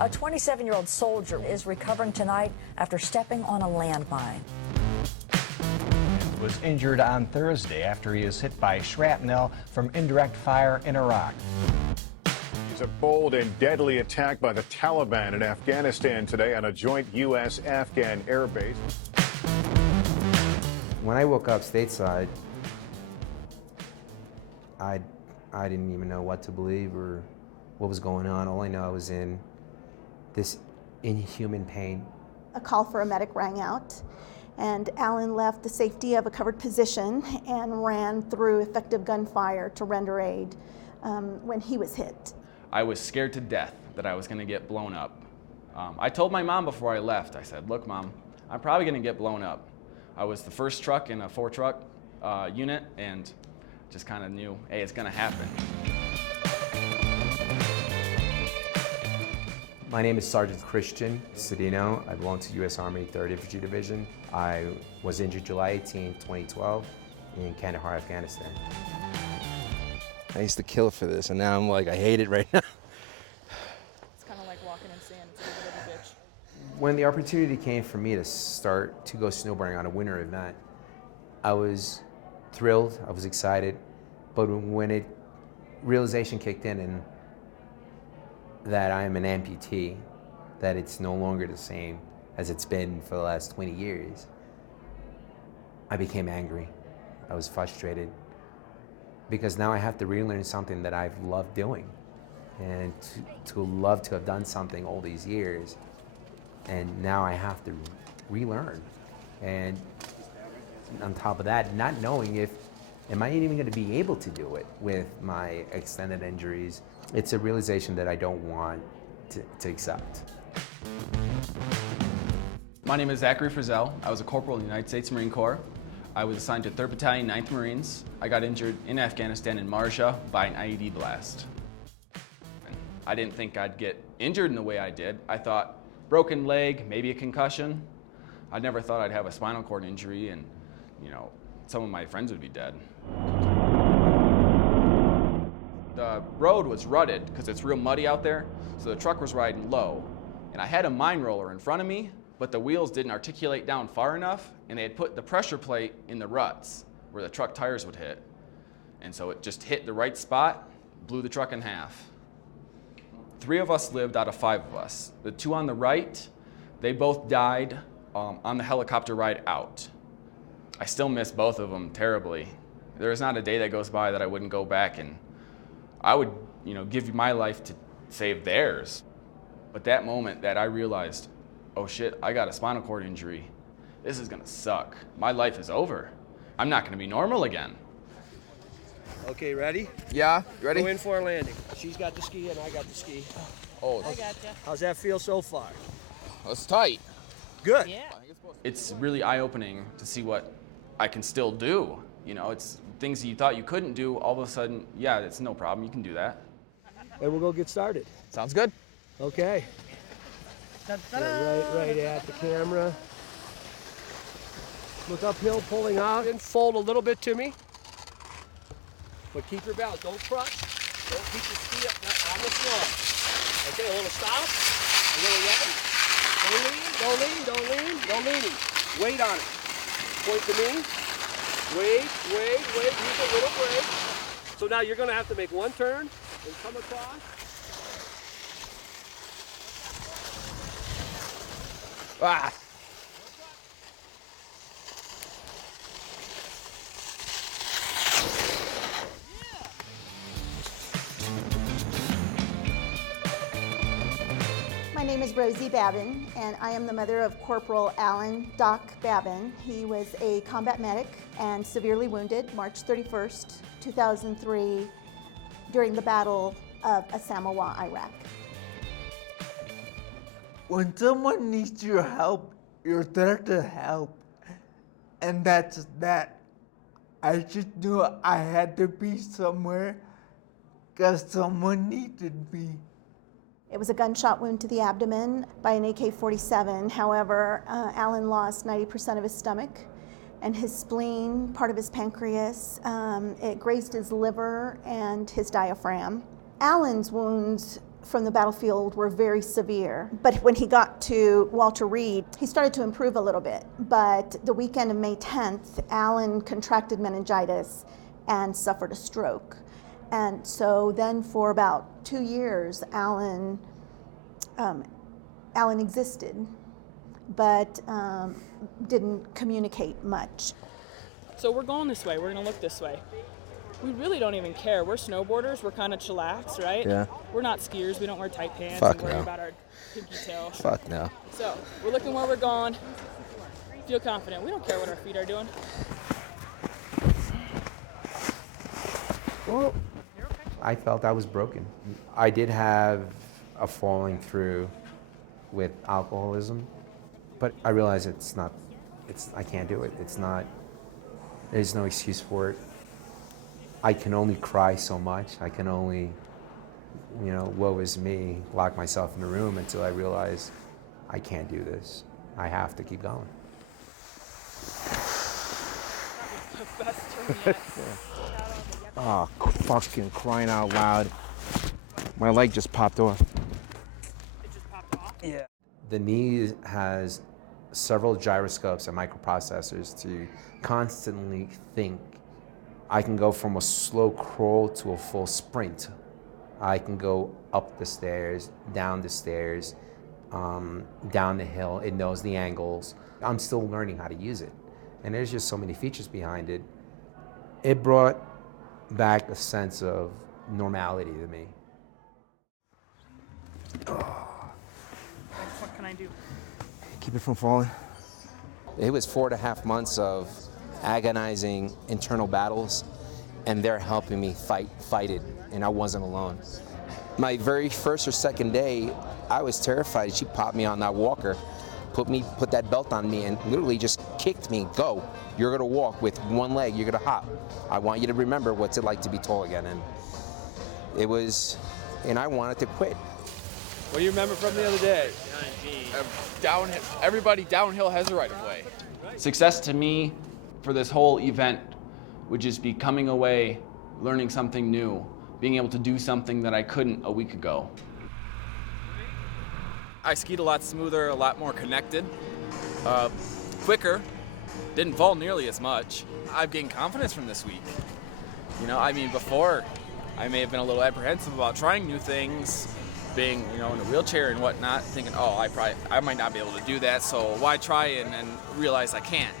A 27-year-old soldier is recovering tonight after stepping on a landmine. Was injured on Thursday after he was hit by shrapnel from indirect fire in Iraq. It's a bold and deadly attack by the Taliban in Afghanistan today on a joint U.S.-Afghan air base. When I woke up stateside, I didn't even know what to believe or what was going on. All I know, I was in this inhuman pain. A call for a medic rang out, and Alan left the safety of a covered position and ran through effective gunfire to render aid when he was hit. I was scared to death that I was going to get blown up. I told my mom before I left, I said, look, Mom, I'm probably going to get blown up. I was the first truck in a 4-truck unit, and just kind of knew, hey, it's going to happen. My name is Sergeant Christian Cedino. I belong to U.S. Army 3rd Infantry Division. I was injured July 18, 2012 in Kandahar, Afghanistan. I used to kill for this, and now I'm like, I hate it right now. It's kind of like walking in sand. It's a little bit of a bitch. When the opportunity came for me to start to go snowboarding on a winter event, I was thrilled, I was excited, but when realization kicked in and that I am an amputee, that it's no longer the same as it's been for the last 20 years, I became angry. I was frustrated because now I have to relearn something that I've loved doing, and to love to have done something all these years, and now I have to relearn. And on top of that, not knowing am I even going to be able to do it with my extended injuries. It's a realization that I don't want to accept. My name is Zachary Frizzell. I was a corporal in the United States Marine Corps. I was assigned to 3rd Battalion, 9th Marines. I got injured in Afghanistan in Marja by an IED blast. I didn't think I'd get injured in the way I did. I thought broken leg, maybe a concussion. I never thought I'd have a spinal cord injury and, some of my friends would be dead. The road was rutted because it's real muddy out there, so the truck was riding low. And I had a mine roller in front of me, but the wheels didn't articulate down far enough, and they had put the pressure plate in the ruts where the truck tires would hit. And so it just hit the right spot, blew the truck in half. 3 of us lived out of 5 of us. The 2 on the right, they both died on the helicopter ride out. I still miss both of them terribly. There's not a day that goes by that I wouldn't go back and I would, give my life to save theirs. But that moment that I realized, oh shit, I got a spinal cord injury. This is gonna suck. My life is over. I'm not gonna be normal again. Okay, ready? Yeah, ready? Go in for a landing. She's got the ski and I got the ski. Oh, I gotcha. How's that feel so far? that's tight. Good. Yeah. It's really eye-opening to see what I can still do. It's things that you thought you couldn't do, all of a sudden, yeah, it's no problem, you can do that. And we'll go get started. Sounds good. Okay. Right at the camera. Look uphill, pulling out, and fold a little bit to me. But keep your balance, don't crush. Don't keep your ski up on the slope. Okay, a little stop, a little right. Don't lean. Wait on it. Point to me. Wait, use a little break. So now you're gonna have to make one turn and come across. Ah. My name is Rosie Babin, and I am the mother of Corporal Alan Doc Babin. He was a combat medic and severely wounded March 31st, 2003, during the Battle of Asamawa, Iraq. When someone needs your help, you're there to help. And that's that. I just knew I had to be somewhere because someone needed me. It was a gunshot wound to the abdomen by an AK-47. However, Alan lost 90% of his stomach and his spleen, part of his pancreas. It grazed his liver and his diaphragm. Alan's wounds from the battlefield were very severe. But when he got to Walter Reed, he started to improve a little bit. But the weekend of May 10th, Alan contracted meningitis and suffered a stroke. And so then for about 2 years, Alan existed, but didn't communicate much. So we're going this way. We're going to look this way. We really don't even care. We're snowboarders. We're kind of chillax, right? Yeah. We're not skiers. We don't wear tight pants Fuck and worry no. about our pinky tail. Fuck no. So we're looking where we're going. Feel confident. We don't care what our feet are doing. I felt I was broken. I did have a falling through with alcoholism, but I realized I can't do it. There's no excuse for it. I can only cry so much. I can only, woe is me, lock myself in a room until I realize I can't do this. I have to keep going. Oh, fucking crying out loud. My leg just popped off. Yeah. The knee has several gyroscopes and microprocessors to constantly think. I can go from a slow crawl to a full sprint. I can go up the stairs, down the stairs, down the hill. It knows the angles. I'm still learning how to use it. And there's just so many features behind it. It brought back a sense of normality to me. What can I do? Keep it from falling. It was 4.5 months of agonizing internal battles, and they're helping me fight it, and I wasn't alone. My very first or second day, I was terrified. She popped me on that walker, put that belt on me, and literally just kicked me. Go. You're gonna walk with one leg. You're gonna hop. I want you to remember what's it like to be tall again. And it was, and I wanted to quit. What do you remember from the other day? Everybody downhill has a right of way. Success to me for this whole event would just be coming away, learning something new, being able to do something that I couldn't a week ago. I skied a lot smoother, a lot more connected, quicker, didn't fall nearly as much. I've gained confidence from this week. Before I may have been a little apprehensive about trying new things, being, in a wheelchair and whatnot, thinking, I might not be able to do that, so why try and realize I can't.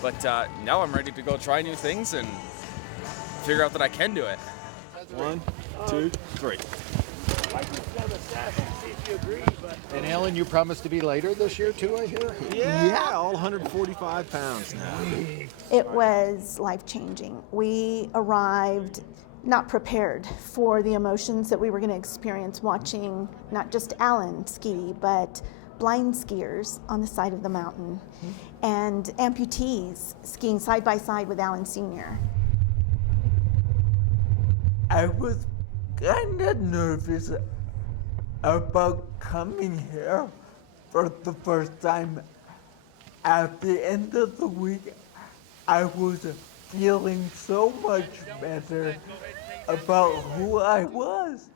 But now I'm ready to go try new things and figure out that I can do it. 1, 2, 3. And Ellen, you promised to be later this year too, I hear? Yeah, all 145 pounds now. It was life-changing. We arrived not prepared for the emotions that we were going to experience watching not just Alan ski, but blind skiers on the side of the mountain and amputees skiing side by side with Alan Sr. I was kind of nervous about coming here for the first time. At the end of the week, I was feeling so much better about who I was.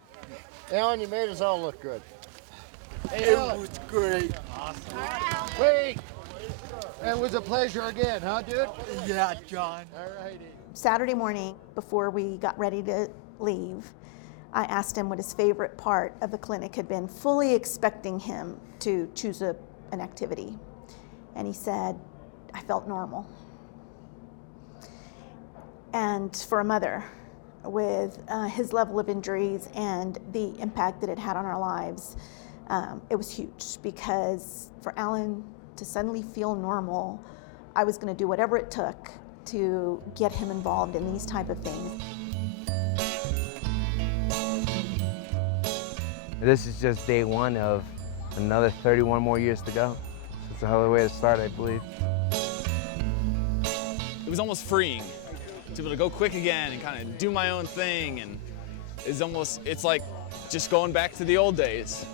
Alan, you made us all look good. It was great. Awesome. Wait! It was a pleasure again, huh, dude? Yeah, John. All righty. Saturday morning, before we got ready to leave, I asked him what his favorite part of the clinic had been, fully expecting him to choose an activity. And he said, I felt normal. And for a mother, with his level of injuries and the impact that it had on our lives, it was huge, because for Alan to suddenly feel normal, I was going to do whatever it took to get him involved in these type of things. This is just day one of another 31 more years to go. It's a hell of a way to start, I believe. It was almost freeing to be able to go quick again and kind of do my own thing, and it's like just going back to the old days.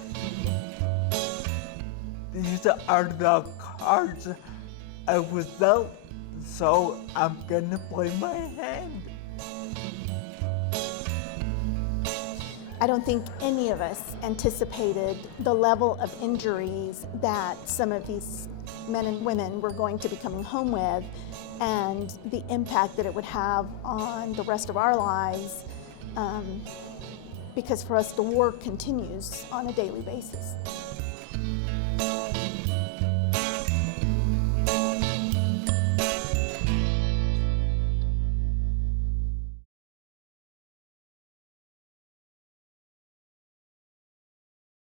These are the cards I was dealt, so I'm gonna play my hand. I don't think any of us anticipated the level of injuries that some of these men and women were going to be coming home with, and the impact that it would have on the rest of our lives, because for us the war continues on a daily basis.